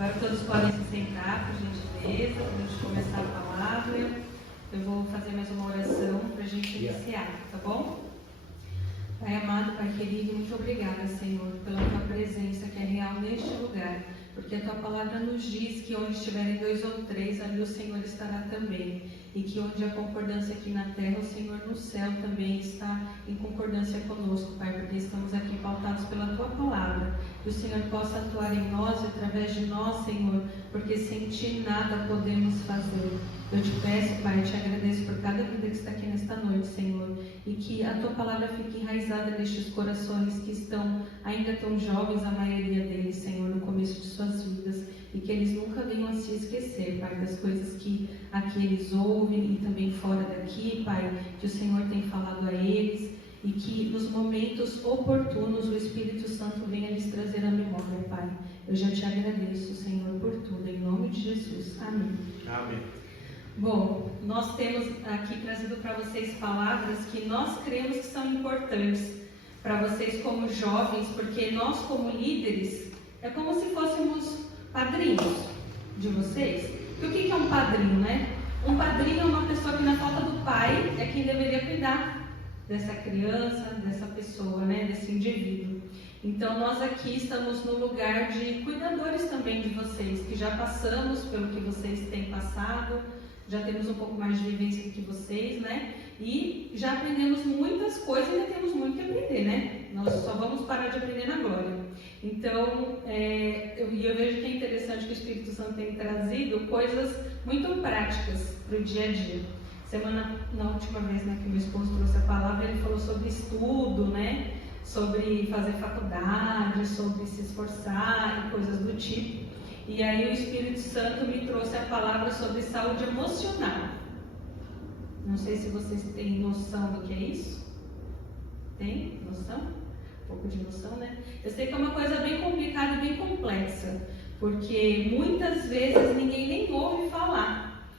Agora todos podem se sentar, por gentileza, para a gente começar a palavra. Eu vou fazer mais uma oração para a gente iniciar, tá bom? Pai amado, Pai querido, muito obrigada, Senhor, pela Tua presença que é real neste lugar, porque a Tua palavra nos diz que onde estiverem 2 ou 3, ali o Senhor estará também, e que onde há concordância aqui na terra, o Senhor no céu também está em concordância conosco, Pai, porque estamos aqui pautados pela Tua palavra. Que o Senhor possa atuar em nós e através de nós, Senhor, porque sem Ti nada podemos fazer. Eu te peço, Pai, te agradeço por cada vida que está aqui nesta noite, Senhor, e que a Tua palavra fique enraizada nestes corações que estão ainda tão jovens, a maioria deles, Senhor, no começo de suas vidas, e que eles nunca venham a se esquecer, Pai, das coisas que aqui eles ouvem e também fora daqui, Pai, que o Senhor tem falado a eles, e que nos momentos oportunos o Espírito Santo venha lhes trazer a memória, Pai. Eu já te agradeço, Senhor, por tudo, em nome de Jesus. Amém. Amém. Bom, nós temos aqui trazido para vocês palavras que nós cremos que são importantes para vocês como jovens, porque nós como líderes é como se fôssemos padrinhos de vocês. E o que é um padrinho, né? Um padrinho é uma pessoa que na falta do pai é quem deveria cuidar dessa criança, dessa pessoa, né? Desse indivíduo. Então nós aqui estamos no lugar de cuidadores também de vocês, que já passamos pelo que vocês têm passado, já temos um pouco mais de vivência do que vocês, né? E já aprendemos muitas coisas e ainda temos muito que aprender, né? Nós só vamos parar de aprender na glória. Então, eu vejo que é interessante que o Espírito Santo tem trazido coisas muito práticas para o dia a dia. Na última vez, né, que meu esposo trouxe a palavra, ele falou sobre estudo, né? Sobre fazer faculdade, sobre se esforçar e coisas do tipo. E aí o Espírito Santo me trouxe a palavra sobre saúde emocional. Não sei se vocês têm noção do que é isso. Tem noção? Um pouco de noção, né? Eu sei que é uma coisa bem complicada e bem complexa, porque muitas vezes ninguém nem ouve falar.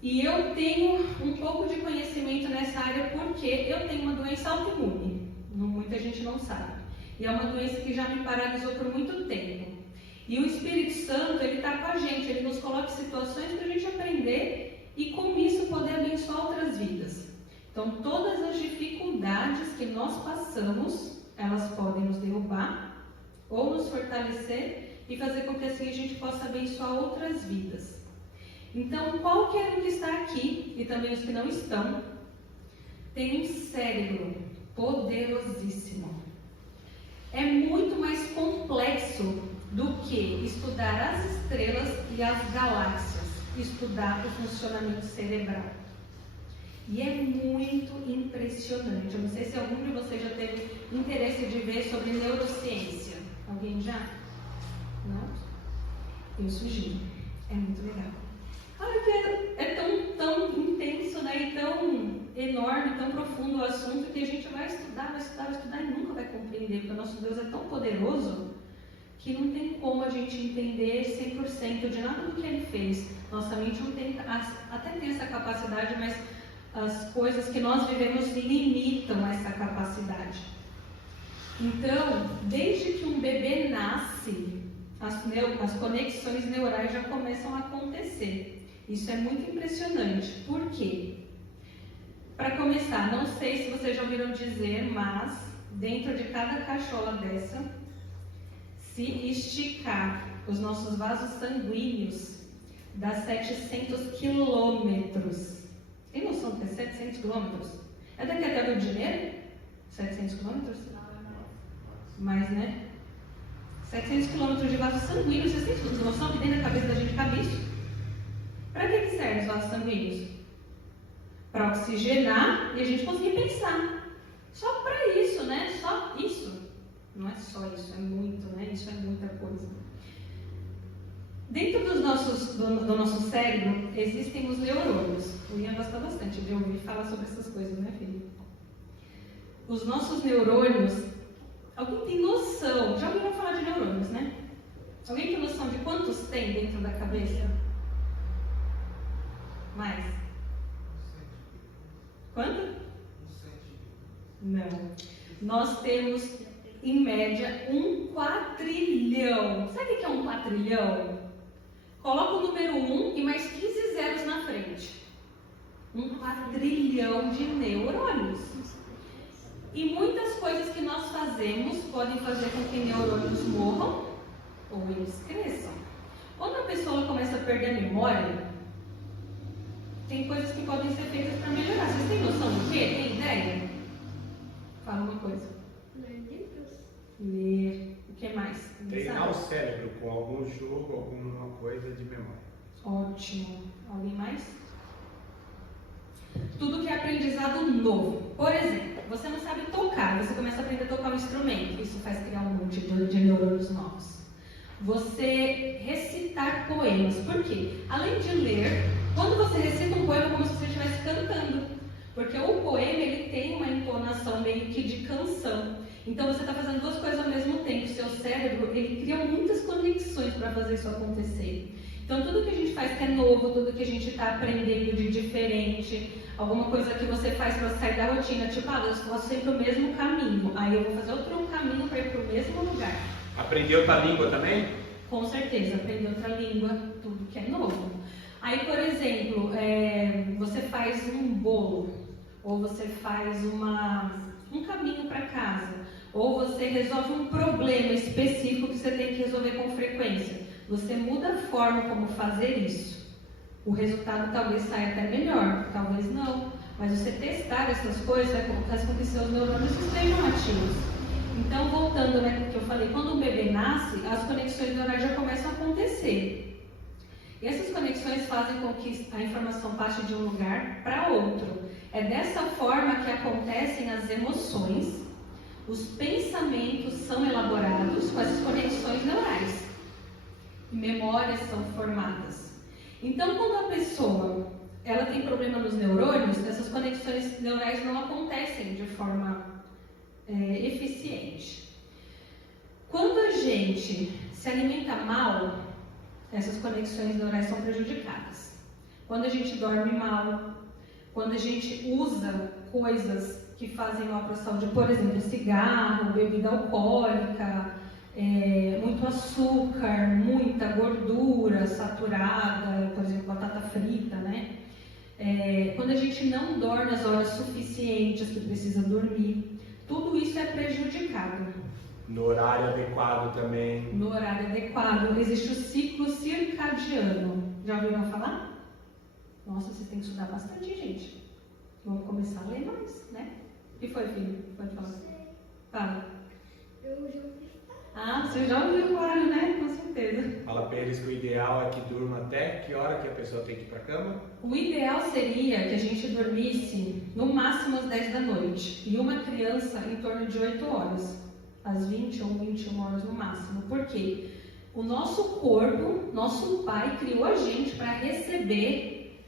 E eu tenho um pouco de conhecimento nessa área porque eu tenho uma doença autoimune. Muita gente não sabe. E é uma doença que já me paralisou por muito tempo. E o Espírito Santo, ele está com a gente, ele nos coloca em situações para a gente aprender e com isso poder abençoar outras vidas. Então, todas as dificuldades que nós passamos, elas podem nos derrubar ou nos fortalecer e fazer com que assim a gente possa abençoar outras vidas. Então, qualquer um que está aqui, e também os que não estão, tem um cérebro poderosíssimo. É muito mais complexo do que estudar as estrelas e as galáxias, estudar o funcionamento cerebral. E é muito impressionante. Eu não sei se algum de vocês já teve interesse de ver sobre neurociência. Alguém já? Não? Eu sugiro. É muito legal. Porque é tão intenso, né? E tão enorme, tão profundo o assunto que a gente vai estudar e nunca vai compreender, porque o nosso Deus é tão poderoso que não tem como a gente entender 100% de nada do que Ele fez. Nossa mente não tem, até tem essa capacidade, mas as coisas que nós vivemos limitam essa capacidade. Então, desde que um bebê nasce, as conexões neurais já começam a acontecer. Isso é muito impressionante. Por quê? Para começar, não sei se vocês já ouviram dizer, mas dentro de cada cachola dessa, se esticar os nossos vasos sanguíneos, dá 700 quilômetros. Tem noção do que é 700 quilômetros? É daqui até Rio de Janeiro? 700 quilômetros? Mais, né? 700 quilômetros de vasos sanguíneos. Vocês têm noção que dentro da cabeça da gente cabe isso? Para que servem os vasos sanguíneos? Para oxigenar e a gente conseguir pensar. Só para isso, né? Só isso. Não é só isso, é muito, né? Isso é muita coisa. Dentro do nosso cérebro existem os neurônios. O Ian gosta bastante de ouvir falar sobre essas coisas, né, filho? Os nossos neurônios, alguém tem noção? Já ouviram falar de neurônios, né? Alguém tem noção de quantos tem dentro da cabeça? Mais? Quanto? Não. Nós temos em média, 1 quatrilhão. Sabe o que é 1 quatrilhão? Coloca o número 1 e mais 15 zeros na frente. 1 quatrilhão de neurônios. E muitas coisas que nós fazemos podem fazer com que neurônios morram ou eles cresçam. Quando a pessoa começa a perder a memória, tem coisas que podem ser feitas para melhorar. Vocês têm noção do quê? Tem ideia? Fala uma coisa. Ler livros. Ler. O que mais? Treinar o cérebro com algum jogo, alguma coisa de memória. Ótimo. Alguém mais? Tudo que é aprendizado novo. Por exemplo, você não sabe tocar, você começa a aprender a tocar um instrumento. Isso faz criar um monte de neurônios novos. Você recitar poemas. Por quê? Além de ler, quando você recita um poema, é como se você estivesse cantando. Porque o poema, ele tem uma entonação meio que de canção. Então, você está fazendo duas coisas ao mesmo tempo. O seu cérebro, ele cria muitas conexões para fazer isso acontecer. Então, tudo que a gente faz que é novo, tudo que a gente está aprendendo de diferente, alguma coisa que você faz para sair da rotina, tipo, eu faço sempre o mesmo caminho, aí eu vou fazer outro caminho para ir para o mesmo lugar. Aprender outra língua também? Com certeza, aprender outra língua, tudo que é novo. Aí, por exemplo, você faz um bolo, ou você faz um caminho para casa, ou você resolve um problema específico que você tem que resolver com frequência. Você muda a forma como fazer isso. O resultado talvez saia até melhor, talvez não. Mas você testar essas coisas faz com que seus neurônios estejam ativos. Então, voltando, né, que eu falei, quando o bebê nasce, as conexões neurais já começam a acontecer. E essas conexões fazem com que a informação passe de um lugar para outro. É dessa forma que acontecem as emoções. Os pensamentos são elaborados com essas conexões neurais. Memórias são formadas. Então, quando a pessoa ela tem problema nos neurônios, essas conexões neurais não acontecem de forma eficiente. Quando a gente se alimenta mal, essas conexões neurais são prejudicadas. Quando a gente dorme mal, quando a gente usa coisas que fazem mal para a saúde, por exemplo, cigarro, bebida alcoólica, muito açúcar, muita gordura saturada, por exemplo, batata frita, né? Quando a gente não dorme as horas suficientes que precisa dormir, tudo isso é prejudicado. No horário adequado também. No horário adequado, existe o ciclo circadiano. Já ouviram falar? Nossa, vocês têm que estudar bastante, gente. Vamos começar a ler mais, né? O que foi, filho? Pode falar. Fala. Eu já ouvi. Você já ouviu o horário, né? Com certeza. Fala para eles que o ideal é que durma até que hora que a pessoa tem que ir para a cama? O ideal seria que a gente dormisse no máximo às 10 da noite. E uma criança em torno de 8 horas. Às 20 ou 21 horas no máximo. Por quê? O nosso corpo, nosso pai criou a gente para receber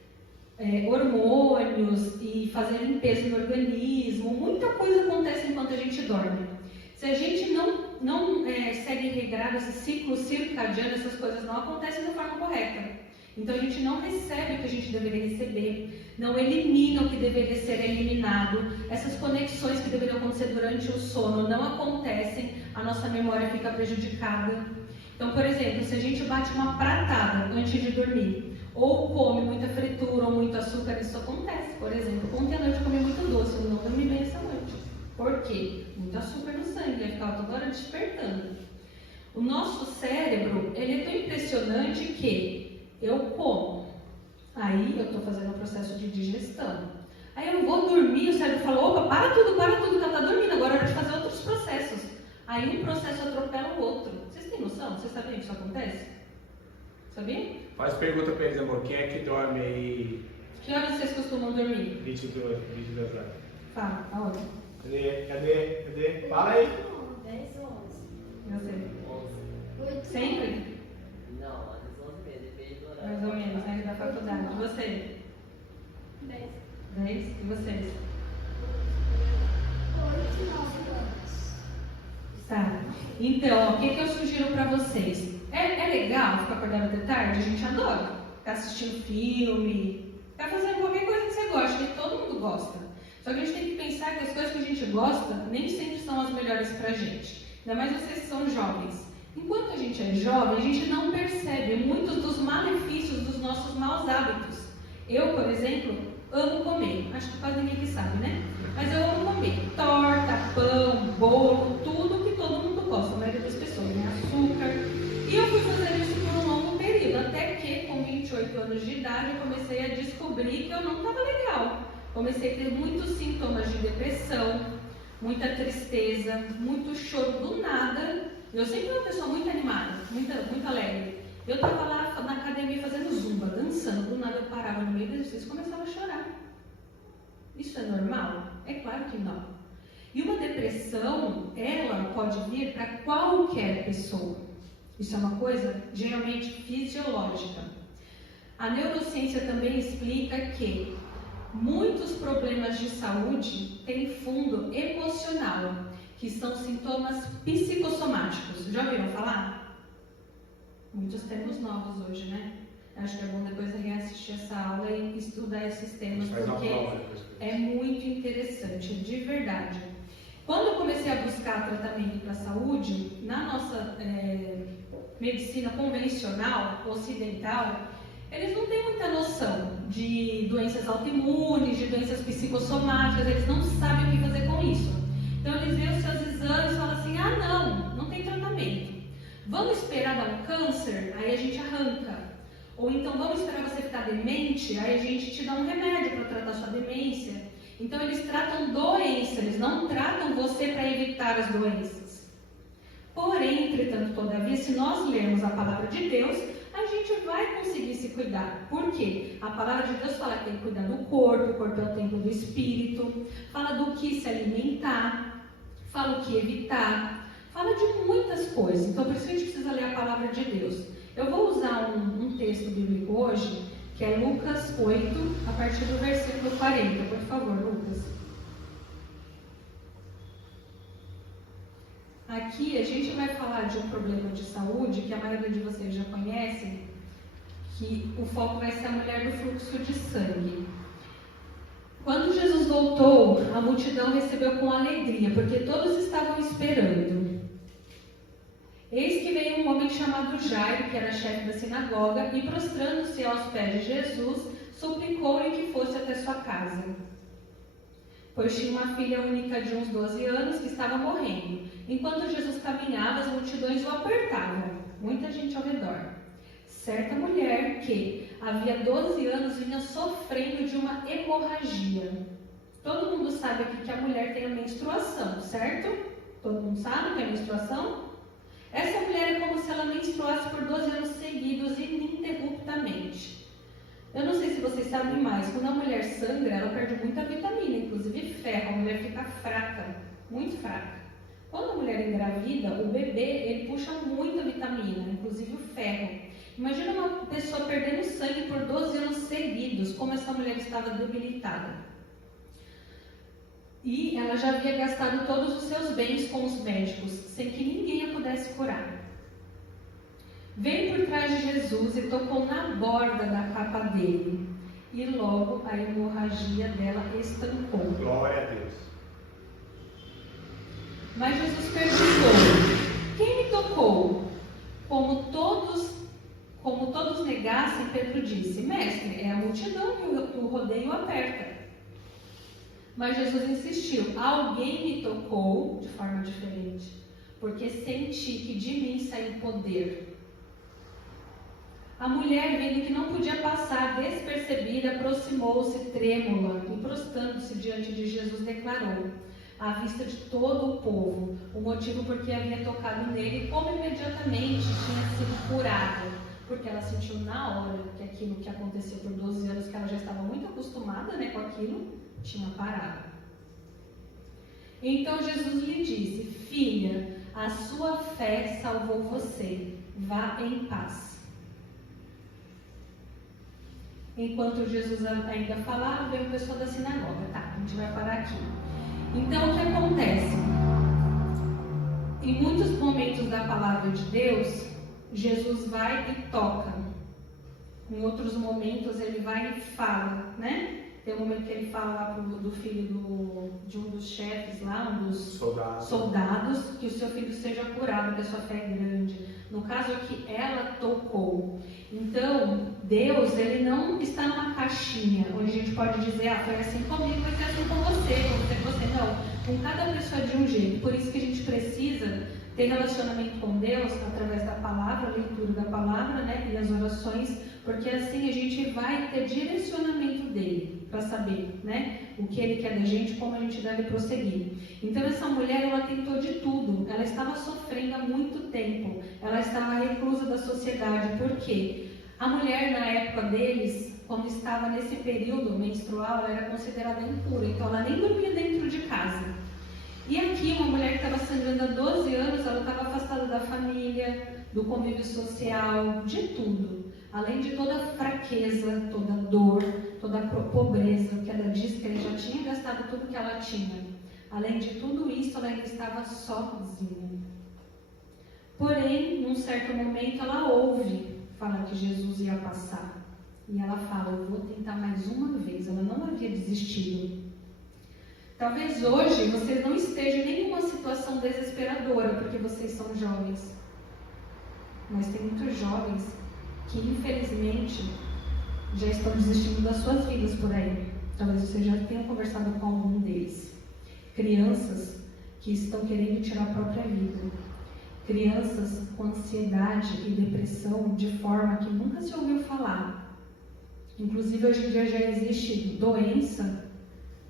hormônios e fazer limpeza no organismo. Muita coisa acontece enquanto a gente dorme. Se a gente não segue regrado esse ciclo circadiano, essas coisas não acontecem da forma correta. Então a gente não recebe o que a gente deveria receber, não elimina o que deveria ser eliminado, essas conexões que deveriam acontecer durante o sono não acontecem, a nossa memória fica prejudicada. Então, por exemplo, se a gente bate uma pratada antes de dormir, ou come muita fritura ou muito açúcar, isso acontece. Por exemplo, ontem à noite eu comi muito doce, eu não dormi bem essa noite. Por quê? Muito açúcar no sangue, ele ficava toda hora despertando. O nosso cérebro, ele é tão impressionante que eu como, aí eu estou fazendo um processo de digestão. Aí eu vou dormir, o cérebro falou, opa, para tudo, que ela está dormindo, agora é hora de fazer outros processos. Aí um processo atropela o outro. Vocês têm noção? Vocês sabiam que isso acontece? Sabia? Faz pergunta para eles, amor, quem é que dorme aí? Que horas vocês costumam dormir? 22 horas. Fala, aonde? Cadê? Fala aí. 10 ou 11? Você? 8. Sempre? Não, às vezes 11 meses, depende do horário. Mais ou menos, né? Da faculdade. E você? 10. 10? E vocês? 8, 9 horas. Tá. Então, o que eu sugiro pra vocês? É legal ficar acordado até tarde? A gente adora. Ficar assistindo filme, ficar fazendo qualquer coisa que você gosta, que todo mundo gosta. Só que a gente tem que pensar que as coisas que a gente gosta nem sempre são as melhores pra gente. Ainda mais vocês que são jovens. Enquanto a gente é jovem, a gente não percebe muitos dos malefícios dos nossos maus hábitos. Eu, por exemplo, amo comer. Acho que quase ninguém aqui sabe, né? Mas eu amo comer torta, pão, bolo, tudo que todo mundo gosta, a maioria das pessoas, né? Açúcar. E eu fui fazer isso por um longo período, até que com 28 anos de idade eu comecei a descobrir que eu não estava legal. Comecei a ter muitos sintomas de depressão, muita tristeza, muito choro do nada. Eu sempre fui uma pessoa muito animada, muito alegre. Eu estava lá na academia fazendo zumba, dançando, do nada eu parava no meio do exercício e começava a chorar. Isso é normal? É claro que não. E uma depressão, ela pode vir para qualquer pessoa. Isso é uma coisa geralmente fisiológica. A neurociência também explica que muitos problemas de saúde têm fundo emocional, que são sintomas psicossomáticos. Já ouviram falar? Muitos termos novos hoje, né? Acho que é bom depois reassistir essa aula e estudar esses temas, porque é muito interessante, de verdade. Quando eu comecei a buscar tratamento para a saúde, na nossa medicina convencional, ocidental, eles não têm muita noção de doenças autoimunes, de doenças psicossomáticas, eles não sabem o que fazer com isso. Então eles veem os seus exames e falam assim, não tem tratamento. Vamos esperar dar um câncer, aí a gente arranca. Ou então vamos esperar você ficar demente, aí a gente te dá um remédio para tratar sua demência. Então eles tratam doença, eles não tratam você para evitar as doenças. Porém, entretanto, todavia, se nós lermos a palavra de Deus, a gente vai conseguir se cuidar. Por quê? A palavra de Deus fala que tem que cuidar do corpo, o corpo é o templo do Espírito, fala do que se alimentar, fala o que evitar, fala de muitas coisas. Então, por isso a gente precisa ler a palavra de Deus. Eu vou usar um texto bíblico hoje, que é Lucas 8, a partir do versículo 40. Por favor, Lucas. Aqui a gente vai falar de um problema de saúde que a maioria de vocês já conhecem, que o foco vai ser a mulher do fluxo de sangue. Quando Jesus voltou, a multidão recebeu com alegria, porque todos estavam esperando. Eis que veio um homem chamado Jairo, que era chefe da sinagoga, e prostrando-se aos pés de Jesus, suplicou-lhe que fosse até sua casa. Pois tinha uma filha única de uns 12 anos que estava morrendo. Enquanto Jesus caminhava, as multidões o apertavam, muita gente ao redor. Certa mulher que havia 12 anos vinha sofrendo de uma hemorragia. Todo mundo sabe aqui que a mulher tem a menstruação, certo? Todo mundo sabe que é a menstruação? Essa mulher é como se ela menstruasse por 12 anos seguidos, ininterruptamente. Eu não sei se vocês sabem mais, quando a mulher sangra, ela perde muita vitamina, inclusive ferro, a mulher fica fraca, muito fraca. Quando a mulher engravida, o bebê, ele puxa muita vitamina, inclusive o ferro. Imagina uma pessoa perdendo sangue por 12 anos seguidos, como essa mulher estava debilitada. E ela já havia gastado todos os seus bens com os médicos, sem que ninguém a pudesse curar. Veio por trás de Jesus e tocou na borda da capa dele. E logo a hemorragia dela estancou. Glória a Deus. Mas Jesus perguntou: quem me tocou? Como todos negassem, Pedro disse: mestre, é a multidão que o rodeio aperta. Mas Jesus insistiu: alguém me tocou de forma diferente, porque senti que de mim saiu poder. A mulher, vendo que não podia passar despercebida, aproximou-se trêmula e, prostrando-se diante de Jesus, declarou, à vista de todo o povo, o motivo por que havia tocado nele, como imediatamente tinha sido curada, porque ela sentiu na hora que aquilo que aconteceu por 12 anos, que ela já estava muito acostumada, com aquilo, tinha parado. Então Jesus lhe disse: filha, a sua fé salvou você, vá em paz. Enquanto Jesus ainda falava, veio o pessoal da sinagoga. Tá, a gente vai parar aqui. Então, o que acontece? Em muitos momentos da palavra de Deus, Jesus vai e toca. Em outros momentos, ele vai e fala, Tem um momento que ele fala lá do filho de um dos chefes lá, um dos soldados, que o seu filho seja curado, que a sua fé é grande. No caso aqui, ela tocou. Então, Deus, ele não está numa caixinha, onde a gente pode dizer, foi assim comigo, vai ser assim com você. Não, com cada pessoa de um jeito. Por isso que a gente precisa ter relacionamento com Deus através da palavra, a leitura da palavra, né, e as orações, porque assim a gente vai ter direcionamento dele, para saber, né, o que ele quer da gente, como a gente deve prosseguir. Então essa mulher, ela tentou de tudo, ela estava sofrendo há muito tempo, ela estava reclusa da sociedade. Por quê? A mulher na época deles, quando estava nesse período menstrual, ela era considerada impura, então ela nem dormia dentro de casa. E aqui, uma mulher que estava sangrando há 12 anos, ela estava afastada da família, do convívio social, de tudo. Além de toda a fraqueza, toda a dor, toda a pobreza, que ela disse que ela já tinha gastado tudo que ela tinha. Além de tudo isso, ela ainda estava sozinha. Porém, num certo momento, ela ouve falar que Jesus ia passar. E ela fala, eu vou tentar mais uma vez. Ela não havia desistido. Talvez hoje vocês não estejam em nenhuma situação desesperadora, porque vocês são jovens. Mas tem muitos jovens que, infelizmente, já estão desistindo das suas vidas por aí. Talvez você já tenha conversado com algum deles. Crianças que estão querendo tirar a própria vida. Crianças com ansiedade e depressão de forma que nunca se ouviu falar. Inclusive, hoje em dia já existe doença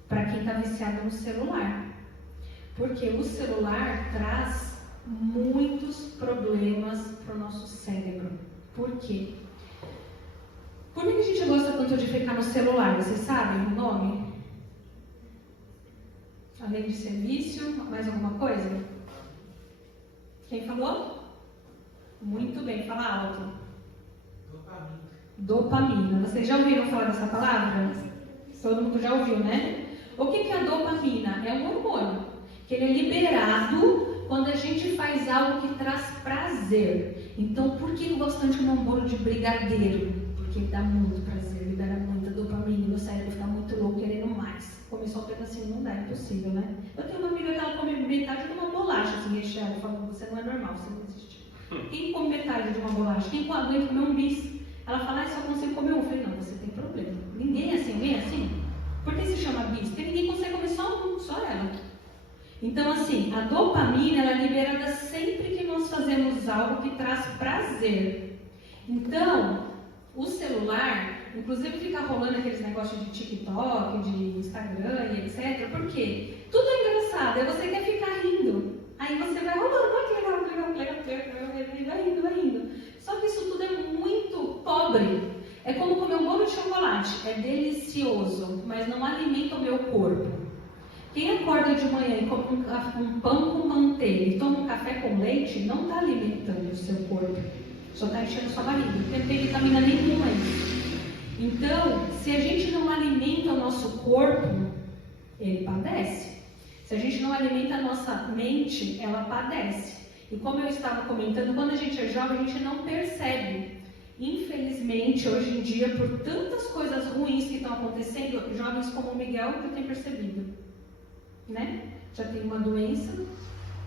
para quem está viciado no celular. Porque o celular traz muitos problemas para o nosso cérebro. Por quê? Por que a gente gosta tanto de ficar no celular? Vocês sabem o nome? Além de ser vício, mais alguma coisa? Quem falou? Muito bem, fala alto. Dopamina. Vocês já ouviram falar dessa palavra? Todo mundo já ouviu, né? O que é a dopamina? É um hormônio que ele é liberado quando a gente faz algo que traz prazer. Então, por que eu gosto tanto de comer um bolo de brigadeiro? Porque dá muito prazer, libera muita dopamina, meu cérebro fica muito louco, querendo mais. Comer só um pedacinho não dá, é impossível, né? Eu tenho uma amiga que ela come metade de uma bolacha assim, recheada. Eu falo, você não é normal, você não existe. Quem come metade de uma bolacha? Quem aguenta comer um bis? Ela fala, só consigo comer um. Eu falei, não, você tem problema. Ninguém é assim, alguém é assim? Por que se chama bis? Porque ninguém consegue comer só um, só ela. Então, assim, a dopamina ela é liberada sempre que nós fazemos algo que traz prazer. Então, o celular, inclusive fica rolando aqueles negócios de TikTok, de Instagram e etc. Por quê? Tudo é engraçado, aí você quer ficar rindo. Aí você vai rolando, vai rindo. Só que isso tudo é muito pobre. É como comer um bolo de chocolate. É delicioso, mas não alimenta o meu corpo. Quem acorda de manhã e come um pão com manteiga e toma um café com leite, não está alimentando o seu corpo. Só está enchendo sua barriga, porque não tem vitamina nenhuma aí. Então, se a gente não alimenta o nosso corpo, ele padece. Se a gente não alimenta a nossa mente, ela padece. E como eu estava comentando, quando a gente é jovem, a gente não percebe. Infelizmente, hoje em dia, por tantas coisas ruins que estão acontecendo, jovens como o Miguel já têm percebido. Né? Já tem uma doença,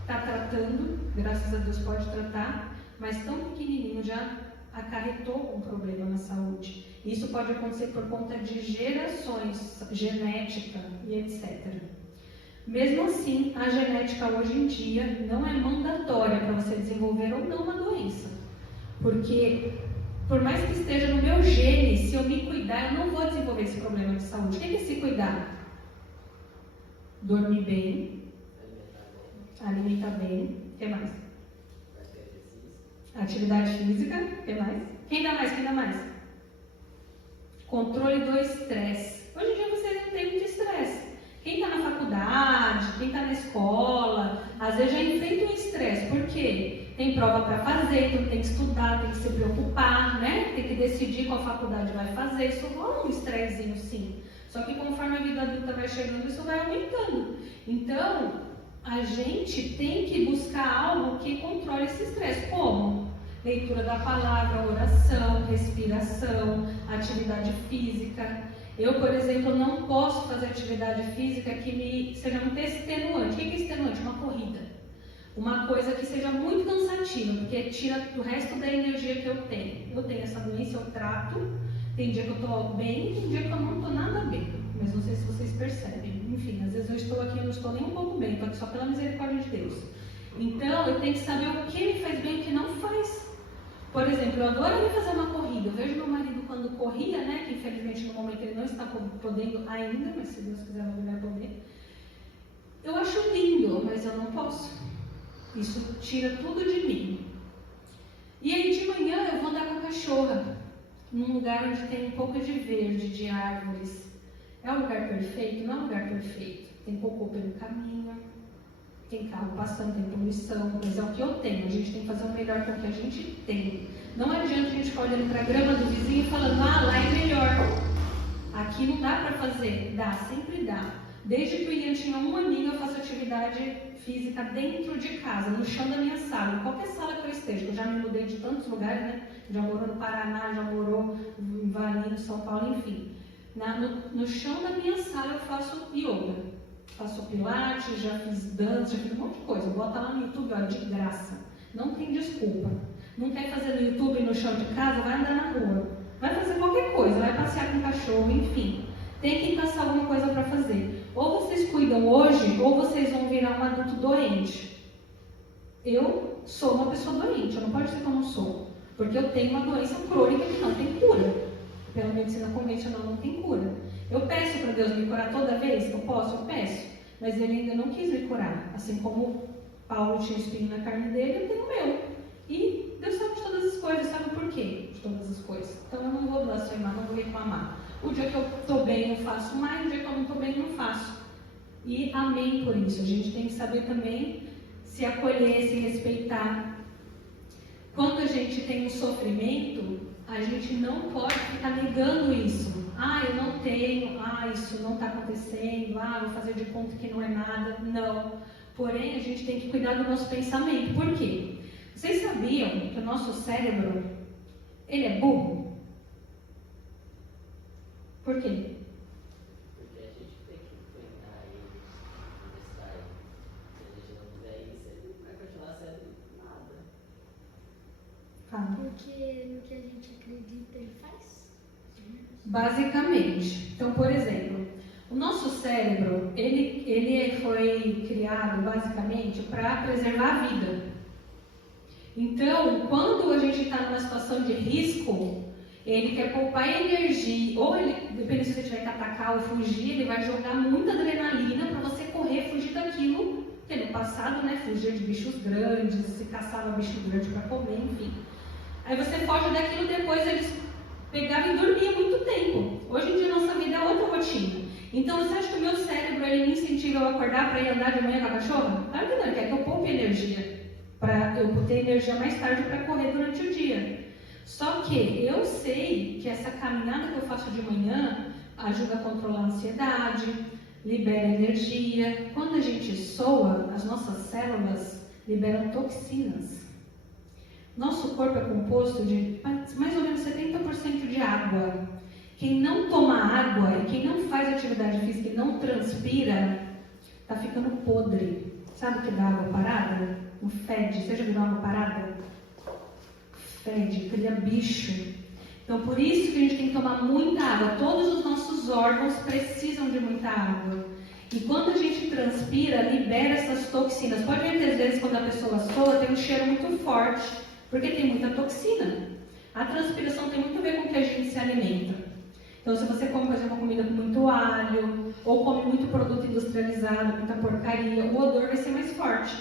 está tratando, graças a Deus pode tratar, mas tão pequenininho já acarretou um problema na saúde. Isso pode acontecer por conta de gerações, genética e etc. Mesmo assim, a genética hoje em dia não é mandatória para você desenvolver ou não uma doença. Porque, por mais que esteja no meu gene, se eu me cuidar, eu não vou desenvolver esse problema de saúde. O que é se cuidar? Dormir bem, alimentar bem, o que mais? Atividade física, o que mais? Quem dá mais? Controle do estresse. Hoje em dia você não tem muito estresse. Quem está na faculdade, quem está na escola, às vezes já enfrenta um estresse. Por quê? Tem prova para fazer, então tem que estudar, tem que se preocupar, né? Tem que decidir qual faculdade vai fazer. Isso rola um estressezinho, sim. Só que conforme a vida adulta vai chegando, isso vai aumentando. Então, a gente tem que buscar algo que controle esse estresse. Como? Leitura da palavra, oração, respiração, atividade física. Eu, por exemplo, não posso fazer atividade física que seja muito extenuante. O que é extenuante? Uma corrida. Uma coisa que seja muito cansativa, porque tira o resto da energia que eu tenho. Eu tenho essa doença, eu trato. Tem dia que eu estou bem, tem dia que eu não estou nada bem. Mas não sei se vocês percebem. Enfim, às vezes eu estou aqui e não estou nem um pouco bem, estou aqui só pela misericórdia de Deus. Então, eu tenho que saber o que me faz bem e o que não faz. Por exemplo, eu adoraria fazer uma corrida. Eu vejo meu marido quando corria, né? Que infelizmente no momento ele não está podendo ainda, mas se Deus quiser ele vai poder. Eu acho lindo, mas eu não posso. Isso tira tudo de mim. E aí de manhã eu vou andar com a cachorra, num lugar onde tem um pouco de verde, de árvores. É um lugar perfeito? Não é um lugar perfeito. Tem cocô pelo caminho, tem carro passando, tem poluição, mas é o que eu tenho. A gente tem que fazer o melhor com o que a gente tem. Não adianta a gente ficar olhando para a grama do vizinho e falando, lá é melhor. Aqui não dá para fazer. Dá, sempre dá. Desde que o Ian tinha 1 aninho, eu faço atividade física dentro de casa, no chão da minha sala, em qualquer sala que eu esteja. Eu já me mudei de tantos lugares, né? Já morou no Paraná, já morou em Valinhos, São Paulo, enfim. No chão da minha sala eu faço yoga. Faço pilates, já fiz dança, já fiz um monte de coisa. Bota lá no YouTube, ó, de graça. Não tem desculpa. Não quer fazer no YouTube, no chão de casa, vai andar na rua. Vai fazer qualquer coisa, vai passear com o cachorro, enfim. Tem que passar alguma coisa para fazer. Ou vocês cuidam hoje, ou vocês vão virar um adulto doente. Eu sou uma pessoa doente, eu não pode dizer que eu não sou. Porque eu tenho uma doença crônica que não tem cura. Pela medicina convencional não tem cura. Eu peço para Deus me curar toda vez que eu posso, eu peço. Mas Ele ainda não quis me curar. Assim como Paulo tinha espinho na carne dele, eu tenho o meu. E Deus sabe de todas as coisas, sabe por quê de todas as coisas. Então eu não vou blasfemar, não vou reclamar. O dia que eu estou bem eu faço mais, o dia que eu não estou bem eu não faço. E amém por isso. A gente tem que saber também se acolher, se respeitar. Quando a gente tem um sofrimento, a gente não pode ficar negando isso. Ah, eu não tenho, isso não está acontecendo, vou fazer de conta que não é nada. Não. Porém, a gente tem que cuidar do nosso pensamento. Por quê? Vocês sabiam que o nosso cérebro, ele é burro? Por quê? Porque a gente tem que treinar ele, testar ele. Se a gente não fizer isso, ele vai continuar sendo nada. Fala. Porque no que a gente acredita, ele faz? Basicamente. Então, por exemplo, o nosso cérebro, ele foi criado basicamente para preservar a vida. Então, quando a gente está numa situação de risco, ele quer poupar energia, ou ele, dependendo se você tiver que atacar ou fugir, ele vai jogar muita adrenalina para você correr, fugir daquilo, porque no passado, né, fugia de bichos grandes, se caçava bicho grande para comer, enfim. Aí você foge daquilo, depois eles pegavam e dormiam muito tempo. Hoje em dia nossa vida é outra rotina. Então você acha que o meu cérebro ele me incentiva a acordar para ir andar de manhã com a cachorra? Claro que não, ele quer que eu poupe energia, para eu ter energia mais tarde para correr durante o dia. Só que eu sei que essa caminhada que eu faço de manhã ajuda a controlar a ansiedade, libera energia. Quando a gente soa, as nossas células liberam toxinas. Nosso corpo é composto de mais ou menos 70% de água. Quem não toma água e quem não faz atividade física e não transpira, está ficando podre. Sabe o que dá água parada? Não fede. Você já viu água parada? Fede, cria bicho. Então, por isso que a gente tem que tomar muita água. Todos os nossos órgãos precisam de muita água. E quando a gente transpira, libera essas toxinas. Pode ver que às vezes quando a pessoa soa, tem um cheiro muito forte, porque tem muita toxina. A transpiração tem muito a ver com o que a gente se alimenta. Então, se você come, por exemplo, uma comida com muito alho, ou come muito produto industrializado, muita porcaria, o odor vai ser mais forte.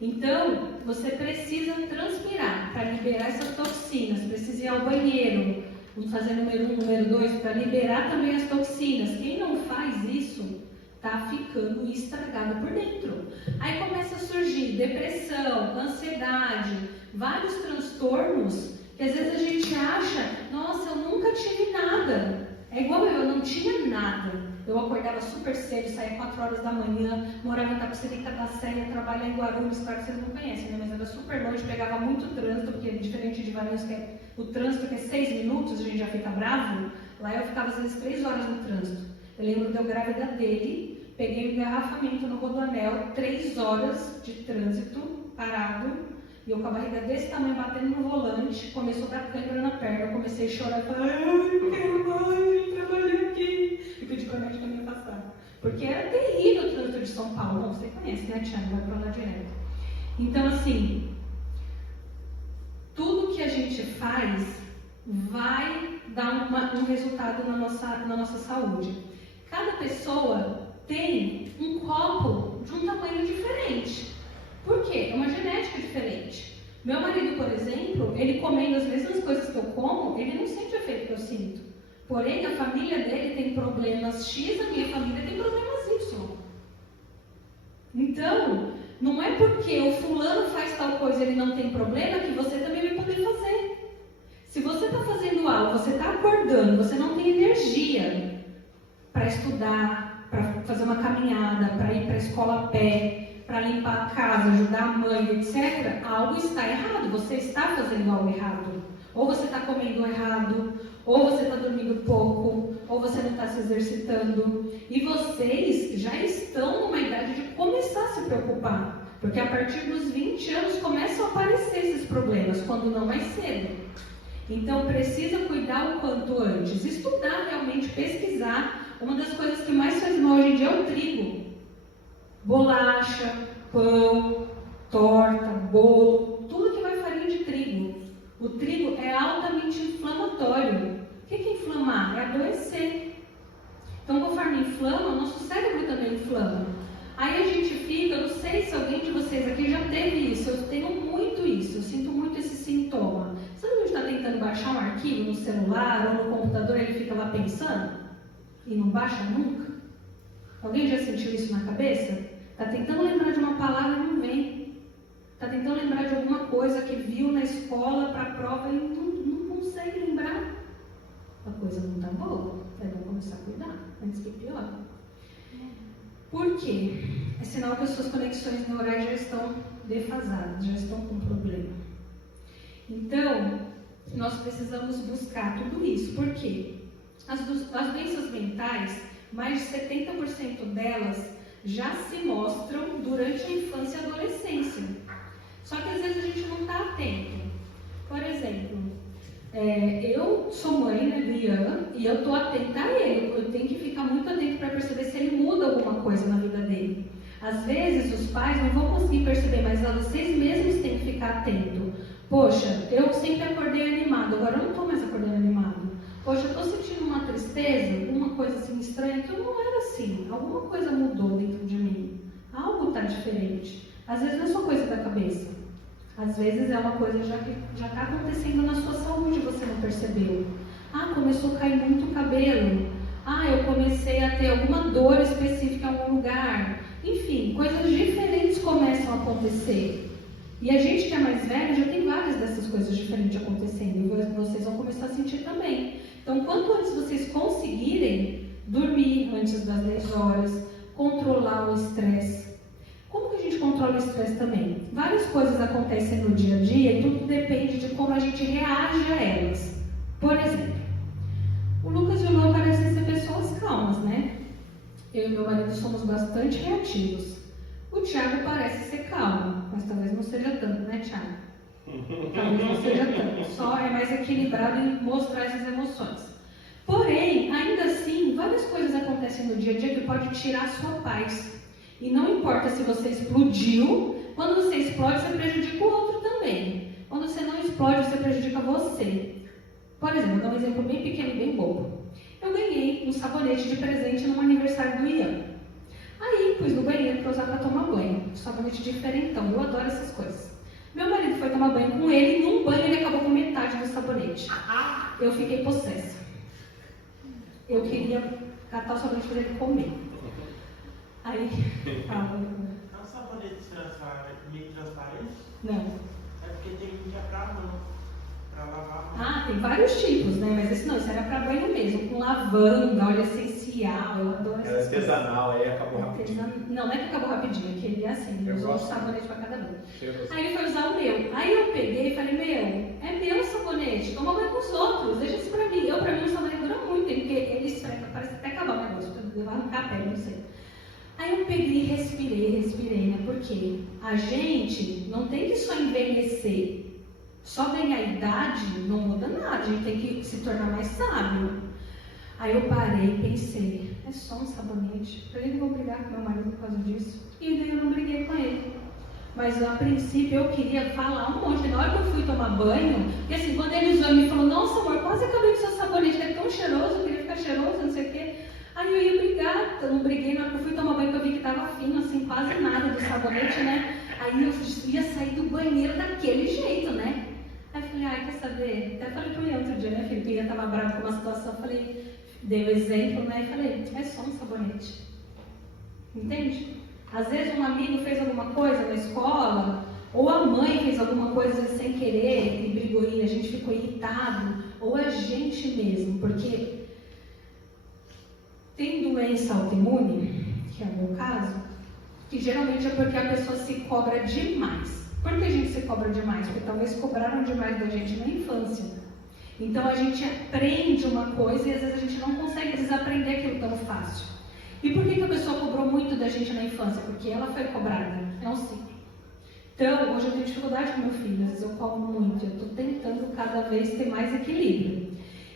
Então, você precisa transpirar para liberar essas toxinas, precisa ir ao banheiro, vamos fazer número 1, número 2, para liberar também as toxinas. Quem não faz isso, está ficando estragado por dentro. Aí começa a surgir depressão, ansiedade, vários transtornos, que às vezes a gente acha, nossa, eu nunca tive nada. É igual eu não tinha nada. Eu acordava super cedo, saía 4 horas da manhã, morava em Itapecerica da Serra, ia trabalhar em Guarulhos, claro que vocês não conhecem, né? Mas era super longe, pegava muito trânsito, porque diferente de Valinhos, que é o trânsito que é 6 minutos, a gente já fica bravo, lá eu ficava às vezes 3 horas no trânsito. Eu lembro de eu grávida dele, peguei um engarrafamento no Rodoanel, 3 horas de trânsito, parado, e eu com a barriga desse tamanho batendo no volante, começou a dar câimbra na perna, eu comecei a chorar e falei, ai, não quero mais, eu trabalhei aqui. E pedi para a médica me afastar. Porque era terrível o trânsito de São Paulo. Bom, você conhece, né, Tiago? Vai para lá direto. Então, assim, tudo que a gente faz vai dar um resultado na nossa saúde. Cada pessoa tem um copo de um tamanho diferente. Por quê? É uma genética diferente. Meu marido, por exemplo, ele comendo as mesmas coisas que eu como, ele não sente o efeito que eu sinto. Porém, a família dele tem problemas X, a minha família tem problemas Y. Então, não é porque o fulano faz tal coisa e ele não tem problema que você também vai poder fazer. Se você está fazendo algo, você está acordando, você não tem energia para estudar, para fazer uma caminhada, para ir para a escola a pé, para limpar a casa, ajudar a mãe, etc., algo está errado, você está fazendo algo errado. Ou você está comendo errado, ou você está dormindo pouco, ou você não está se exercitando. E vocês já estão numa idade de começar a se preocupar, porque a partir dos 20 anos começam a aparecer esses problemas, quando não mais cedo. Então precisa cuidar o quanto antes, estudar realmente, pesquisar. Uma das coisas que mais faz mal hoje em dia é o trigo. Bolacha, pão, torta, bolo, tudo que vai farinha de trigo. O trigo é altamente inflamatório. O que é inflamar? É adoecer. Então, conforme inflama, o nosso cérebro também inflama. Aí a gente fica, eu não sei se alguém de vocês aqui já teve isso, eu tenho muito isso, eu sinto muito esse sintoma. Sabe quando a gente está tentando baixar um arquivo no celular ou no computador e ele fica lá pensando e não baixa nunca? Alguém já sentiu isso na cabeça? Está tentando lembrar de uma palavra e não vem. Está tentando lembrar de alguma coisa que viu na escola para a prova e não consegue lembrar. A coisa não está boa. É bom começar a cuidar, antes que piore. Por quê? É sinal que as suas conexões neurais já estão defasadas, já estão com problema. Então, nós precisamos buscar tudo isso. Por quê? As doenças mentais, mais de 70% delas já se mostram durante a infância e adolescência. Só que às vezes a gente não está atento. Por exemplo, eu sou mãe, né, do Ian, e eu estou atenta a ele. Eu tenho que ficar muito atento para perceber se ele muda alguma coisa na vida dele. Às vezes os pais não vão conseguir perceber, mas vocês mesmos têm que ficar atento. Poxa, eu sempre acordei animado, agora eu não estou mais acordando animado. Poxa, eu estou sentindo uma tristeza, uma coisa assim estranha, que eu não era assim. Alguma coisa mudou dentro de mim. Algo está diferente. Às vezes não é só coisa da cabeça. Às vezes é uma coisa que já está acontecendo na sua saúde e você não percebeu. Ah, começou a cair muito o cabelo. Ah, eu comecei a ter alguma dor específica em algum lugar. Enfim, coisas diferentes começam a acontecer. E a gente que é mais velho já tem várias dessas coisas diferentes acontecendo. E vocês vão começar a sentir também. Então, quanto antes vocês conseguirem dormir antes das 10 horas, controlar o estresse. Como que a gente controla o estresse também? Várias coisas acontecem no dia a dia e tudo depende de como a gente reage a elas. Por exemplo, o Lucas e o Lô parecem ser pessoas calmas, né? Eu e meu marido somos bastante reativos. O Thiago parece ser calmo, mas talvez não seja tanto, né, Thiago? Talvez não seja tanto, só é mais equilibrado em mostrar essas emoções. Porém, ainda assim, várias coisas acontecem no dia a dia que pode tirar a sua paz. E não importa se você explodiu, quando você explode, você prejudica o outro também. Quando você não explode, você prejudica você. Por exemplo, vou dar um exemplo bem pequeno e bem bobo. Eu ganhei um sabonete de presente no aniversário do Ian. Aí, pus no banheiro para usar para tomar banho. Um sabonete diferentão, eu adoro essas coisas. Meu marido foi tomar banho com ele e num banho ele acabou com metade do sabonete. Eu fiquei possessa. Eu queria catar o sabonete para ele comer. Aí, fala. É um sabonete meio transparente? Não. É porque tem que ir pra mão. Pra lavar. Ah, tem vários tipos, né? Mas esse não, isso era para banho mesmo, com lavanda, óleo essencial, eu adoro Era essas coisas. artesanal, aí acabou rapidinho. Não é que acabou rapidinho, é que ele é assim, ele Eu usou um gosto. sabonete para cada banho. Cheiro. Aí ele foi usar o meu. Aí eu peguei e falei, é meu sabonete, toma banho com os outros, deixa isso pra mim. Pra mim o sabonete dura muito, porque ele esfrega, parece até acabar o negócio, eu vou arrancar a pele, não sei. Aí eu peguei e respirei, né? Porque a gente não tem que só envelhecer. Só ganhar idade não muda nada, a gente tem que se tornar mais sábio. Aí eu parei e pensei, é só um sabonete, eu nem vou brigar com meu marido por causa disso. E daí eu não briguei com ele. Mas a princípio eu queria falar um monte. Na hora que eu fui tomar banho, e assim, quando ele usou, ele me falou, nossa amor, quase acabei com o seu sabonete, é tão cheiroso, eu queria ficar cheiroso, não sei o quê. Aí eu ia brigar, eu não briguei, na hora que eu fui tomar banho, que eu vi que estava fino, assim, quase nada do sabonete, né? Aí eu ia sair do banheiro daquele jeito, né? Aí eu falei, quer saber? Até falei pro Ian outro dia, né, filho? Que o Ian estava bravo com uma situação, eu falei, dei o exemplo, né? E falei, é só um sabonete. Entende? Às vezes um amigo fez alguma coisa na escola, ou a mãe fez alguma coisa sem querer, e brigou e a gente ficou irritado, ou a gente mesmo, porque tem doença autoimune, que é o meu caso, que geralmente é porque a pessoa se cobra demais. Por que a gente se cobra demais? Porque talvez cobraram demais da gente na infância. Então a gente aprende uma coisa e às vezes a gente não consegue desaprender aquilo tão fácil. E por que a pessoa cobrou muito da gente na infância? Porque ela foi cobrada. É um ciclo. Então, hoje eu tenho dificuldade com meu filho, às vezes eu como muito, eu estou tentando cada vez ter mais equilíbrio.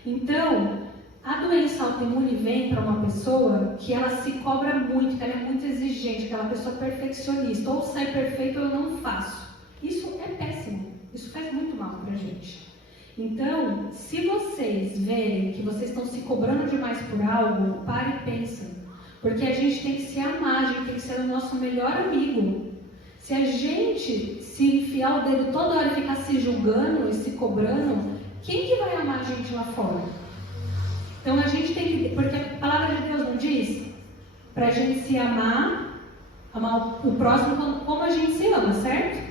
Então, a doença autoimune vem para uma pessoa que ela se cobra muito, que ela é muito exigente, aquela pessoa perfeccionista, ou sai perfeito ou eu não faço. Isso é péssimo, isso faz muito mal para a gente. Então, se vocês verem que vocês estão se cobrando demais por algo, pare e pensa. Porque a gente tem que se amar, a gente tem que ser o nosso melhor amigo. Se a gente se enfiar o dedo toda hora e ficar se julgando e se cobrando, quem que vai amar a gente lá fora? Então a gente tem que, porque a palavra de Deus não diz para a gente se amar o próximo como a gente se ama, certo?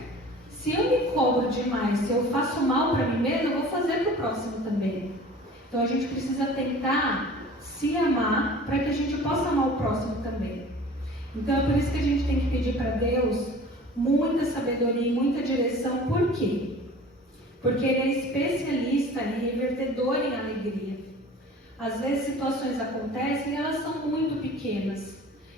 Se eu me cobro demais, se eu faço mal para mim mesmo, eu vou fazer para o próximo também. Então a gente precisa tentar se amar para que a gente possa amar o próximo também. Então é por isso que a gente tem que pedir para Deus muita sabedoria e muita direção. Por quê? Porque Ele é especialista em reverter dor em alegria. Às vezes situações acontecem e elas são muito pequenas.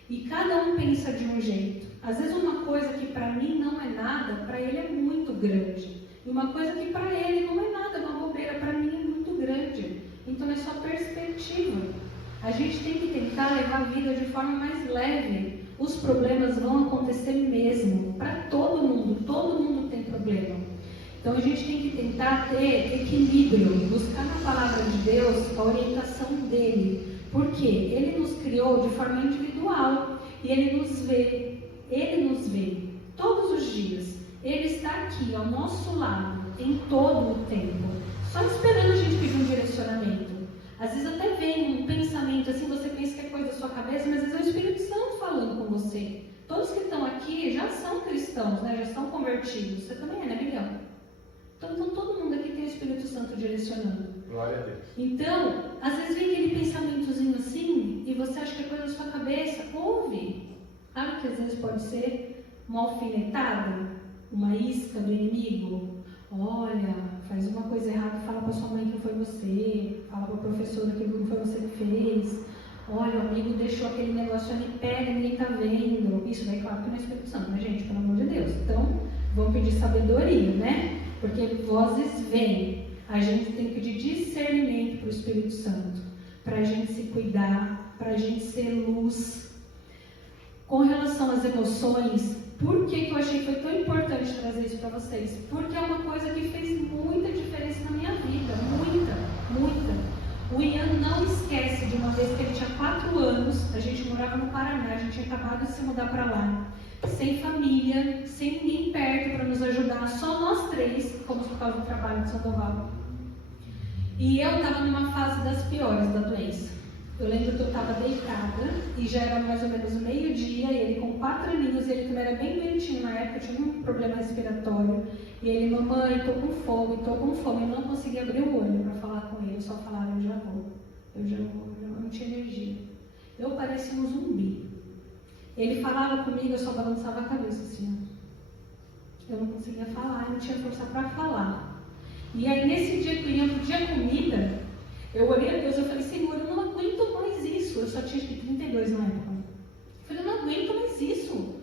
E cada um pensa de um jeito. Às vezes uma coisa que para mim não é nada, para ele é muito grande. E uma coisa que para ele não é nada, uma bobeira, para mim é muito grande. Então é só perspectiva. A gente tem que tentar levar a vida de forma mais leve. Os problemas vão acontecer mesmo, para todo mundo tem problema. Então a gente tem que tentar ter equilíbrio, buscar na palavra de Deus a orientação dele. Porque ele nos criou de forma individual e ele nos vê todos os dias. Ele está aqui ao nosso lado em todo o tempo, só esperando a gente pedir um direcionamento. Às vezes até vem um pensamento assim, você pensa que é coisa da sua cabeça, mas às vezes é o Espírito Santo falando com você. Todos que estão aqui já são cristãos, né? Já estão convertidos. Você também é, né, Miguel? Então todo mundo aqui tem o Espírito Santo direcionando. Glória a Deus. Então, às vezes vem aquele pensamentozinho assim, e você acha que é coisa da sua cabeça, ouve. Sabe que às vezes pode ser uma alfinetada, uma isca do inimigo. Olha, faz uma coisa errada, fala para sua mãe que foi você, fala para a professora que não foi você que fez. Olha, o amigo deixou aquele negócio ali, pega, ninguém está vendo. Isso daí, claro que não é Espírito Santo, né, gente? Pelo amor de Deus. Então, vamos pedir sabedoria, né? Porque vozes vêm. A gente tem que pedir discernimento para o Espírito Santo, para a gente se cuidar, para a gente ser luz. Com relação às emoções, por que eu achei que foi tão importante trazer isso para vocês? Porque é uma coisa que fez muita diferença na minha vida, muita. O Ian não esquece de uma vez que ele tinha 4 anos, a gente morava no Paraná, a gente tinha acabado de se mudar para lá, sem família, sem ninguém perto para nos ajudar, só nós 3, fomos por causa do trabalho de Sandoval. E eu estava numa fase das piores da doença. Eu lembro que eu estava deitada e já era mais ou menos meio-dia, e ele com 4 aninhos, ele também era bem doentinho na época, tinha um problema respiratório. E ele, mamãe, tô com fome, eu não conseguia abrir o olho para falar com ele, eu só falava, eu já vou, eu não tinha energia. Eu parecia um zumbi. Ele falava comigo, eu só balançava a cabeça assim, ó. Eu não conseguia falar, eu não tinha força para falar. E aí nesse dia que eu ia pedir a comida, eu olhei a Deus e falei, Senhor, eu não aguento mais isso. Eu só tinha 32 na época. Eu falei, eu não aguento mais isso.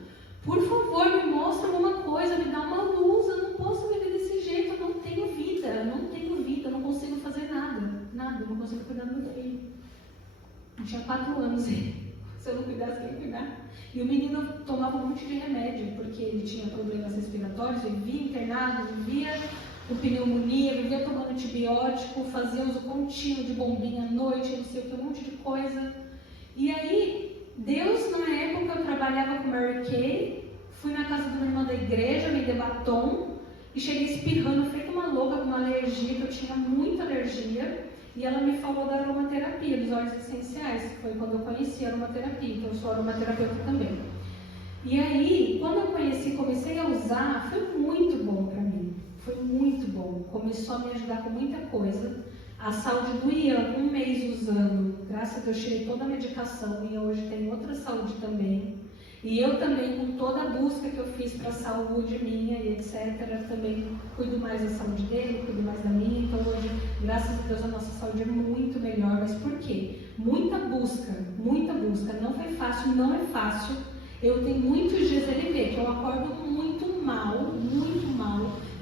Por favor, me mostra alguma coisa, me dá uma luz. Eu não posso viver desse jeito, eu não tenho vida, eu não consigo fazer nada, eu não consigo cuidar do meu filho. Eu tinha 4 anos, se eu não cuidasse, quem cuidar? E o menino tomava um monte de remédio, porque ele tinha problemas respiratórios, ele vivia internado, vivia com pneumonia, vivia tomando antibiótico, fazia uso contínuo de bombinha à noite, não sei o que, um monte de coisa. E aí, Deus, na época, eu trabalhava com Mary Kay, fui na casa de uma irmã da igreja, me dei batom, e cheguei espirrando, feito uma louca, com uma alergia, que eu tinha muita alergia, e ela me falou da aromaterapia, dos óleos essenciais, que foi quando eu conheci a aromaterapia, então eu sou aromaterapeuta também. E aí, quando eu conheci, comecei a usar, foi muito bom para mim. Foi muito bom, começou a me ajudar com muita coisa. A saúde do Ian, 1 mês usando, graças a Deus tirei toda a medicação e hoje tem outra saúde também. E eu também, com toda a busca que eu fiz para a saúde minha e etc., também cuido mais da saúde dele, cuido mais da minha. Então hoje, graças a Deus, a nossa saúde é muito melhor. Mas por quê? Muita busca, não foi fácil, não é fácil. Eu tenho muitos dias, ele vê que eu acordo muito mal.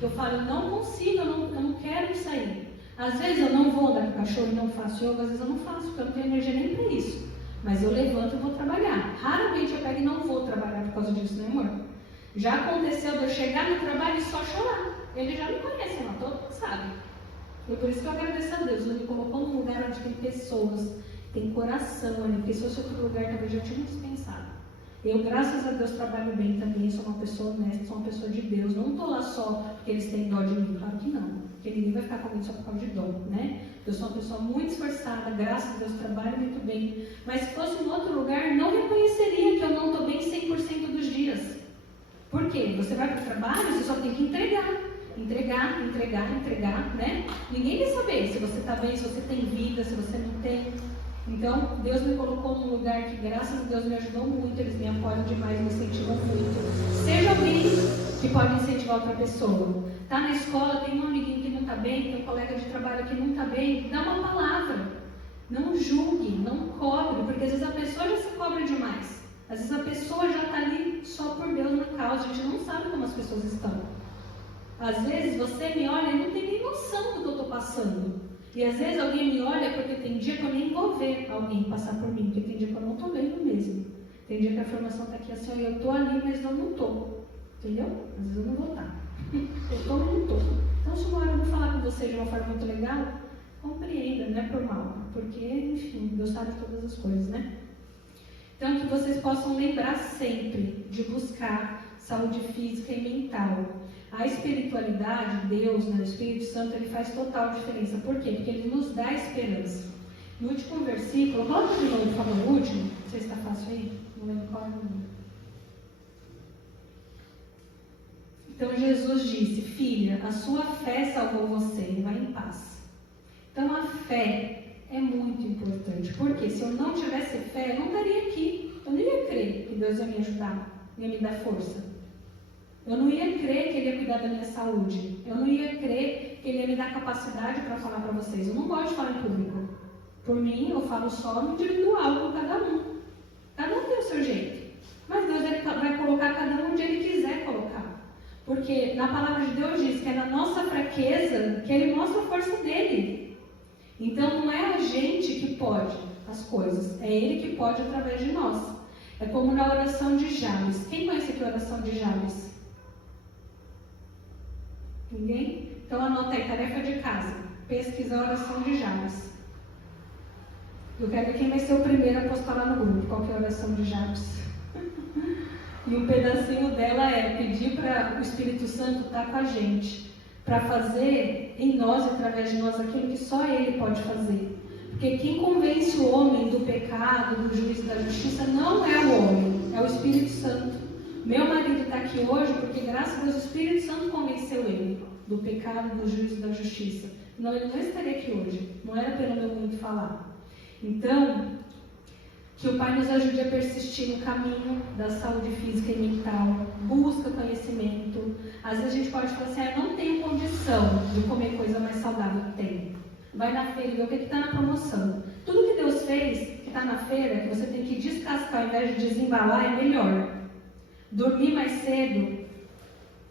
Eu falo, eu não consigo, eu não quero sair. Às vezes eu não vou andar com o cachorro e não faço yoga, às vezes eu não faço, porque eu não tenho energia nem para isso. Mas eu levanto e vou trabalhar. Raramente eu pego e não vou trabalhar por causa disso, né, amor? Já aconteceu de eu chegar no trabalho e só chorar. Ele já me conhece, não, todo mundo sabe. E por isso que eu agradeço a Deus. Ele me colocou num lugar onde tem pessoas, tem coração ali, porque se fosse outro lugar talvez eu tinha me dispensado. Eu, graças a Deus, trabalho bem também, sou uma pessoa honesta, sou uma pessoa de Deus. Não estou lá só porque eles têm dó de mim, claro que não. Porque ninguém vai ficar comigo só por causa de dó, né? Eu sou uma pessoa muito esforçada, graças a Deus, trabalho muito bem. Mas se fosse em outro lugar, não reconheceria que eu não estou bem 100% dos dias. Por quê? Você vai para o trabalho, você só tem que entregar, né? Ninguém vai saber se você está bem, se você tem vida, se você não tem. Então, Deus me colocou num lugar que, graças a Deus, me ajudou muito, eles me apoiam demais, me incentivam muito. Seja alguém que pode incentivar outra pessoa. Tá na escola, tem um amiguinho que não está bem, tem um colega de trabalho que não está bem, dá uma palavra. Não julgue, não cobre, porque às vezes a pessoa já se cobra demais. Às vezes a pessoa já está ali só por Deus na causa, a gente não sabe como as pessoas estão. Às vezes você me olha e não tem nem noção do que eu estou passando. E às vezes alguém me olha porque tem dia que eu nem vou ver alguém passar por mim, porque tem dia que eu não estou vendo mesmo. Tem dia que a formação está aqui assim, eu estou ali, mas eu não estou. Entendeu? Às vezes eu não vou estar. Eu estou, mas não estou. Então, se uma hora eu vou falar com você de uma forma muito legal, compreenda, não é por mal. Porque, enfim, Deus sabe de todas as coisas, né? Então, que vocês possam lembrar sempre de buscar saúde física e mental. A espiritualidade, Deus, né, o Espírito Santo, ele faz total diferença. Por quê? Porque ele nos dá esperança. No último versículo, coloca de novo, por favor, o último. Não sei se está fácil aí. Não lembro qual é o nome. Então, Jesus disse, filha, a sua fé salvou você, vai em paz. Então, a fé é muito importante. Porque se eu não tivesse fé, eu não estaria aqui. Eu não ia crer que Deus ia me ajudar, ia me dar força. Eu não ia crer que Ele ia cuidar da minha saúde. Eu não ia crer que Ele ia me dar capacidade para falar para vocês. Eu não gosto de falar em público. Por mim, eu falo só no individual com cada um. Cada um tem o seu jeito. Mas Deus ele vai colocar cada um onde Ele quiser colocar. Porque na palavra de Deus diz que é na nossa fraqueza que Ele mostra a força dEle. Então não é a gente que pode as coisas. É Ele que pode através de nós. É como na oração de Jabes. Quem conhece aqui a oração de Jabes? Ninguém? Então anota aí, tarefa de casa. Pesquisa a oração de Jabes. Eu quero ver quem vai ser o primeiro a postar lá no grupo. Qual que é a oração de Jabes? E um pedacinho dela é pedir para o Espírito Santo estar com a gente. Para fazer em nós, através de nós, aquilo que só Ele pode fazer. Porque Porque quem convence o homem do pecado, do juízo e da justiça não é o homem, é o Espírito Santo. Meu marido está aqui hoje porque, graças a Deus, o Espírito Santo convenceu ele do pecado, do juízo e da justiça. Senão ele não estaria aqui hoje. Não era pelo meu muito falar. Então, que o Pai nos ajude a persistir no caminho da saúde física e mental. Busca conhecimento. Às vezes a gente pode falar assim, eu não tenho condição de comer coisa mais saudável. Tem. Vai na feira e vê o que está na promoção. Tudo que Deus fez, que está na feira, que você tem que descascar ao invés de desembalar, é melhor. Dormir mais cedo.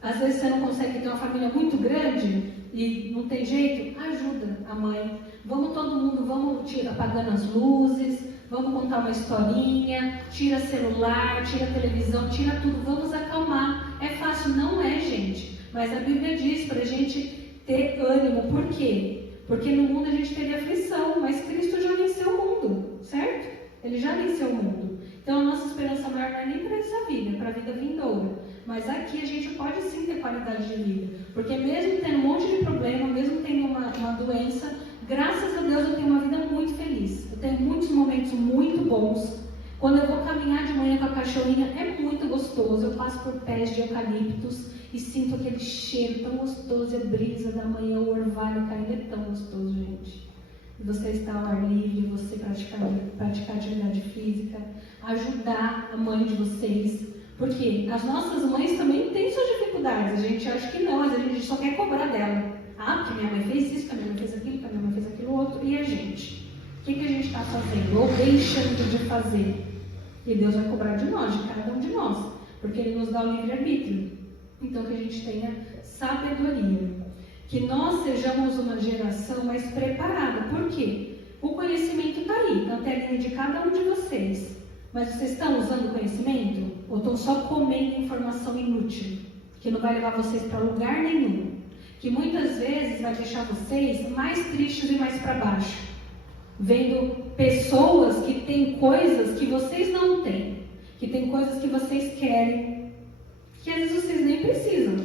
Às vezes você não consegue ter uma família muito grande e não tem jeito, ajuda a mãe. Vamos todo mundo, vamos apagando as luzes, vamos contar uma historinha, tira celular, tira televisão, tira tudo, vamos acalmar. É fácil? Não é, gente. Mas a Bíblia diz para a gente ter ânimo. Por quê? Porque no mundo a gente teria aflição, mas Cristo já venceu o mundo, certo? Ele já venceu o mundo. Então a nossa esperança maior não é nem para essa vida, é para a vida vindoura. Mas aqui a gente pode sim ter qualidade de vida. Porque mesmo tendo um monte de problema, mesmo tendo uma doença, graças a Deus eu tenho uma vida muito feliz. Eu tenho muitos momentos muito bons. Quando eu vou caminhar de manhã com a cachorrinha, é muito gostoso. Eu passo por pés de eucaliptos e sinto aquele cheiro tão gostoso. A brisa da manhã, o orvalho caindo, é tão gostoso, gente. Você estar ao ar livre, você praticar atividade física, ajudar a mãe de vocês. Porque as nossas mães também têm suas dificuldades. A gente acha que não, às vezes a gente só quer cobrar dela. Ah, porque minha mãe fez isso, porque minha mãe fez aquilo, porque minha mãe fez aquilo outro. E a gente? O que a gente está fazendo? Ou deixando de fazer? E Deus vai cobrar de nós, de cada um de nós. Porque Ele nos dá o livre-arbítrio. Então que a gente tenha sabedoria. Que nós sejamos uma geração mais preparada. Por quê? O conhecimento está aí, na telinha de cada um de vocês. Mas vocês estão usando o conhecimento? Ou estão só comendo informação inútil? Que não vai levar vocês para lugar nenhum. Que muitas vezes vai deixar vocês mais tristes e mais para baixo. Vendo pessoas que têm coisas que vocês não têm. Que têm coisas que vocês querem. Que às vezes vocês nem precisam.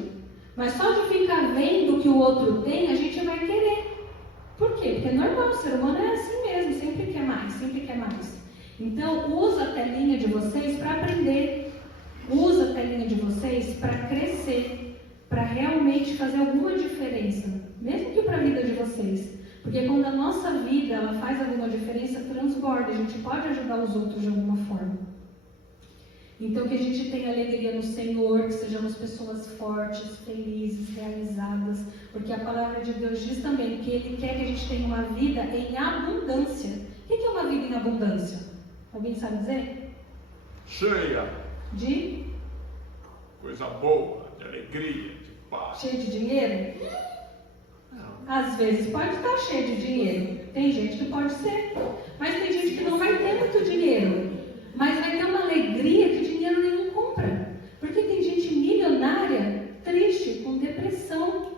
Mas só de ficar vendo o que o outro tem, a gente vai querer. Por quê? Porque é normal, o ser humano é assim mesmo. Sempre quer mais, sempre quer mais. Então, usa a telinha de vocês para aprender. Usa a telinha de vocês para crescer. Para realmente fazer alguma diferença. Mesmo que para a vida de vocês. Porque quando a nossa vida ela faz alguma diferença, transborda. A gente pode ajudar os outros de alguma forma. Então, que a gente tenha alegria no Senhor, que sejamos pessoas fortes, felizes, realizadas. Porque a palavra de Deus diz também que Ele quer que a gente tenha uma vida em abundância. O que é uma vida em abundância? Alguém sabe dizer? Cheia De? coisa boa, de alegria, de paz. Cheio de dinheiro? Não. Às vezes pode estar cheio de dinheiro. Tem gente que pode ser. Mas tem gente que não vai ter muito dinheiro. Mas vai ter uma alegria que dinheiro nenhum compra. Porque tem gente milionária, triste, com depressão.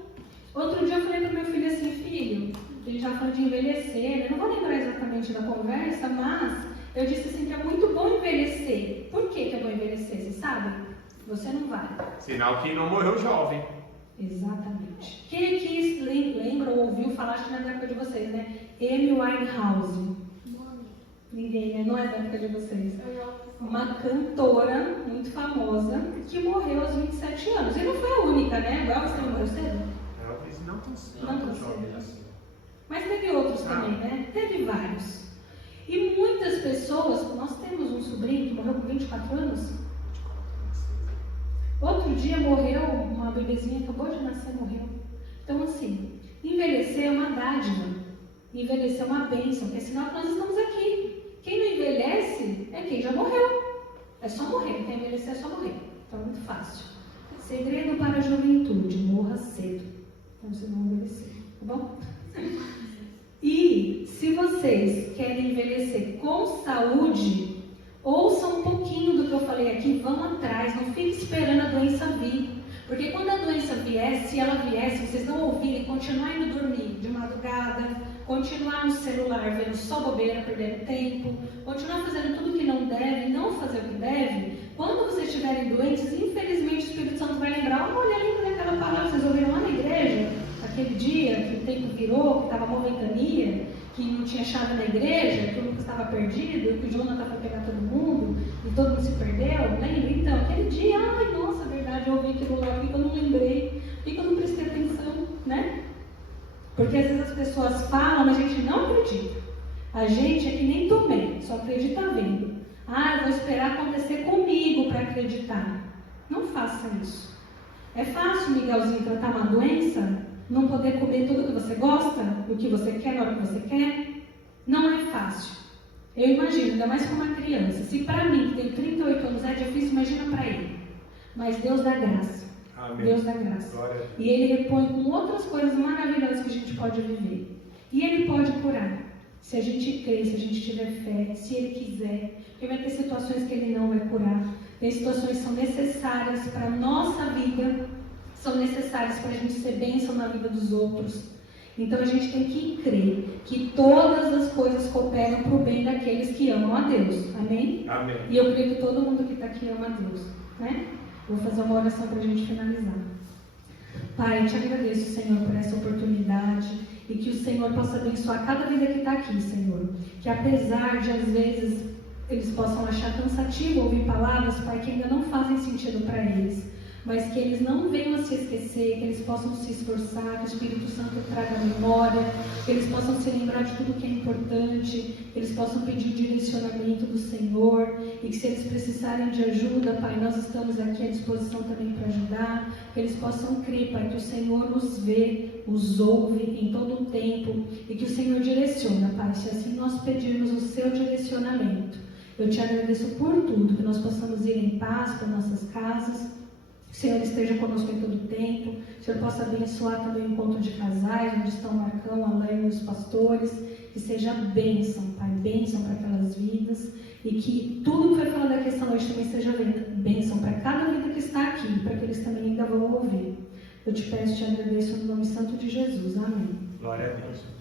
Outro dia eu falei para meu filho assim, filho, ele já falou de envelhecer, eu não vou lembrar exatamente da conversa, mas eu disse assim que é muito bom envelhecer. Por que é bom envelhecer? Você sabe? Você não vai. Sinal que não morreu jovem. Exatamente. Quem aqui lembra ou ouviu falar, acho que não é da época de vocês, né? Amy Winehouse. Ninguém, né? Não é da época de vocês. Uma cantora muito famosa que morreu aos 27 anos. E não foi a única, né? O Elvis também morreu cedo? Elvis não Não tão tão jovem cedo. assim. Mas teve outros também, né? Teve vários. E muitas pessoas, nós temos um sobrinho que morreu com 24 anos. Outro dia morreu, uma bebezinha acabou de nascer, morreu. Então assim, envelhecer é uma dádiva. Envelhecer é uma bênção, porque é sinal que nós estamos aqui. Quem não envelhece é quem já morreu. É só morrer, quem envelhecer é só morrer. Então é muito fácil. Segredo para a juventude, morra cedo. Então vocês vão envelhecer, tá bom? E se vocês querem envelhecer com saúde, ouçam um pouquinho do que eu falei aqui, vão atrás, não fiquem esperando a doença vir. Porque quando a doença vier, se ela vier, se vocês não ouvirem, continuar indo dormir de madrugada, continuar no celular vendo só bobeira, perdendo tempo, continuar fazendo tudo que não deve, não fazer o que deve, quando vocês estiverem doentes, infelizmente o Espírito Santo vai lembrar, olha, lembra daquela palavra que vocês ouviram lá na igreja, aquele dia que o tempo virou, que estava uma ventania, que não tinha chave na igreja, que o Lucas estava perdido, que o Jonathan foi pegar todo mundo e todo mundo se perdeu, lembra? Então, aquele dia, ai, nossa, verdade, eu ouvi aquilo lá, porque eu não lembrei, porque eu não prestei atenção, né? Porque às vezes as pessoas falam, mas a gente não acredita. A gente é que nem Tomé, só acredita vendo. Ah, eu vou esperar acontecer comigo para acreditar. Não faça isso. É fácil, Miguelzinho, tratar uma doença, não poder comer tudo que você gosta, o que você quer, na hora que você quer? Não é fácil. Eu imagino, ainda mais com uma criança. Se para mim, que tenho 38 anos, é difícil, imagina para ele. Mas Deus dá graça. Amém. Deus dá graça. Glória a Deus. E Ele repõe com outras coisas maravilhosas que a gente pode viver. E Ele pode curar. Se a gente crer, se a gente tiver fé, se Ele quiser. Porque vai ter situações que Ele não vai curar. Tem situações que são necessárias para a nossa vida, são necessárias para a gente ser bênção na vida dos outros. Então a gente tem que crer que todas as coisas cooperam para o bem daqueles que amam a Deus. Amém? Amém. E eu creio que todo mundo que está aqui ama a Deus, né? Vou fazer uma oração para a gente finalizar. Pai, eu te agradeço, Senhor, por essa oportunidade e que o Senhor possa abençoar cada vida que está aqui, Senhor. Que apesar de, às vezes, eles possam achar cansativo ouvir palavras, Pai, que ainda não fazem sentido para eles, mas que eles não venham a se esquecer, que eles possam se esforçar, que o Espírito Santo traga memória, que eles possam se lembrar de tudo que é importante, que eles possam pedir o direcionamento do Senhor, e que se eles precisarem de ajuda, Pai, nós estamos aqui à disposição também para ajudar, que eles possam crer, Pai, que o Senhor os vê, os ouve em todo o tempo, e que o Senhor direciona, Pai, se assim nós pedirmos o seu direcionamento. Eu te agradeço por tudo, que nós possamos ir em paz para nossas casas. Que o Senhor esteja conosco em todo o tempo. Que o Senhor possa abençoar também o encontro de casais, onde estão Marcão, Alain e os pastores. Que seja bênção, Pai, bênção para aquelas vidas. E que tudo que foi falado aqui esta noite também seja bênção para cada vida que está aqui, para que eles também ainda vão ouvir. Eu te peço e te agradeço no nome santo de Jesus. Amém. Glória a Deus.